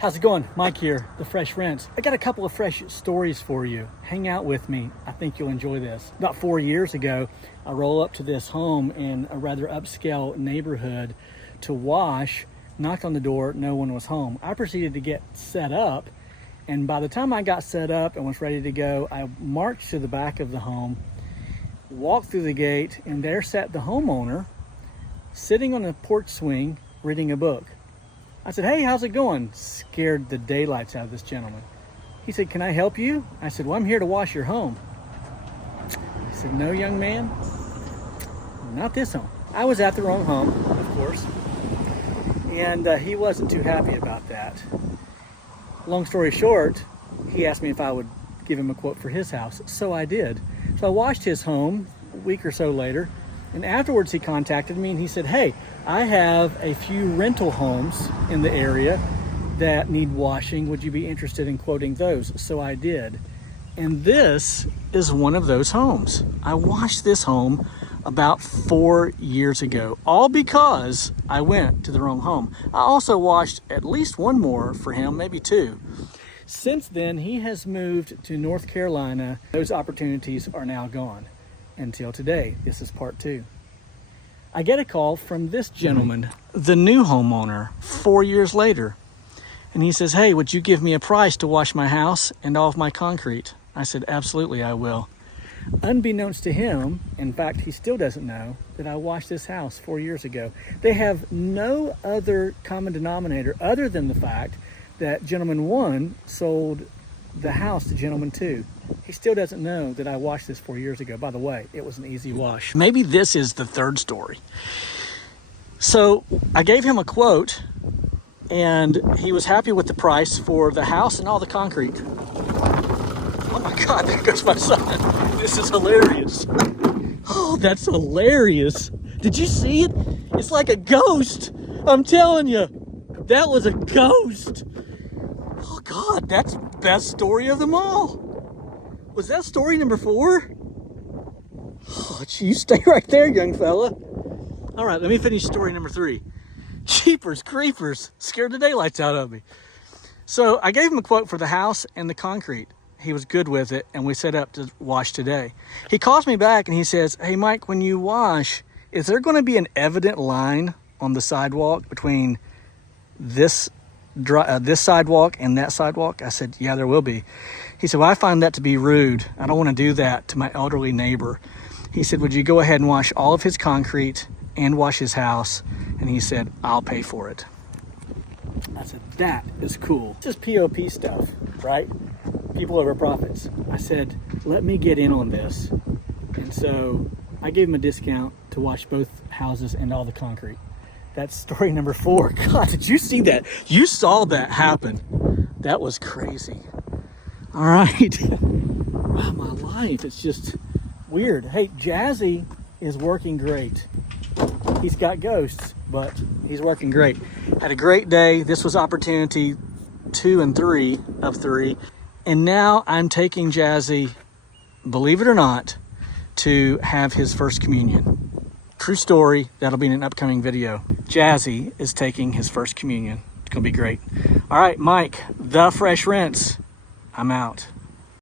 How's it going? Mike here, the Fresh Rents. I got a couple of fresh stories for you. Hang out with me. I think you'll enjoy this. About 4 years ago, I roll up to this home in a rather upscale neighborhood to wash, knocked on the door, no one was home. I proceeded to get set up, and by the time I got set up and was ready to go, I marched to the back of the home, walked through the gate, and there sat the homeowner sitting on a porch swing reading a book. I said, "Hey, how's it going?" Scared the daylights out of this gentleman. He said, "Can I help you?" I said, "Well, I'm here to wash your home." He said, "No, young man, not this home." I was at the wrong home, of course, and he wasn't too happy about that. Long story short, he asked me if I would give him a quote for his house, so I did. So I washed his home a week or so later, and afterwards he contacted me and he said, "Hey, I have a few rental homes in the area that need washing. Would you be interested in quoting those?" So I did. And this is one of those homes. I washed this home about 4 years ago, all because I went to the wrong home. I also washed at least one more for him, maybe two. Since then, he has moved to North Carolina. Those opportunities are now gone. Until today. This is part 2. I get a call from this gentleman, the new homeowner, 4 years later. And he says, "Hey, would you give me a price to wash my house and all of my concrete?" I said, "Absolutely, I will." Unbeknownst to him, in fact, he still doesn't know that I washed this house 4 years ago. They have no other common denominator other than the fact that gentleman 1 sold the house to gentleman 2. He still doesn't know that I washed this 4 years ago. By the way, it was an easy wash. Maybe this is the third story. So I gave him a quote, and he was happy with the price for the house and all the concrete. Oh my God, there goes my son. This is hilarious. Oh, that's hilarious. Did you see it? It's like a ghost. I'm telling you, that was a ghost. Oh God, that's the best story of them all. Was that story number 4? Oh, gee, you stay right there, young fella. All right, let me finish story number 3. Jeepers creepers, scared the daylights out of me. So I gave him a quote for the house and the concrete. He was good with it, and we set up to wash today. He calls me back and he says, "Hey Mike, when you wash, is there going to be an evident line on the sidewalk between this sidewalk and that sidewalk?" I said, "Yeah, there will be." He said, "Well, I find that to be rude. I don't want to do that to my elderly neighbor." He said, "Would you go ahead and wash all of his concrete and wash his house?" And he said, "I'll pay for it." I said, "That is cool." This is POP stuff, right? People over profits. I said, "Let me get in on this." And so I gave him a discount to wash both houses and all the concrete. That's story number 4. God, did you see that? You saw that happen. That was crazy. All right. Wow, my life, it's just weird. Hey, Jazzy is working great. He's got ghosts, but he's working great. Had a great day. This was opportunity 2 and 3 of 3. And now I'm taking Jazzy, believe it or not, to have his first communion. True story. That'll be in an upcoming video. Jazzy is taking his first communion. It's going to be great. All right, Mike, the Fresh Rents. I'm out.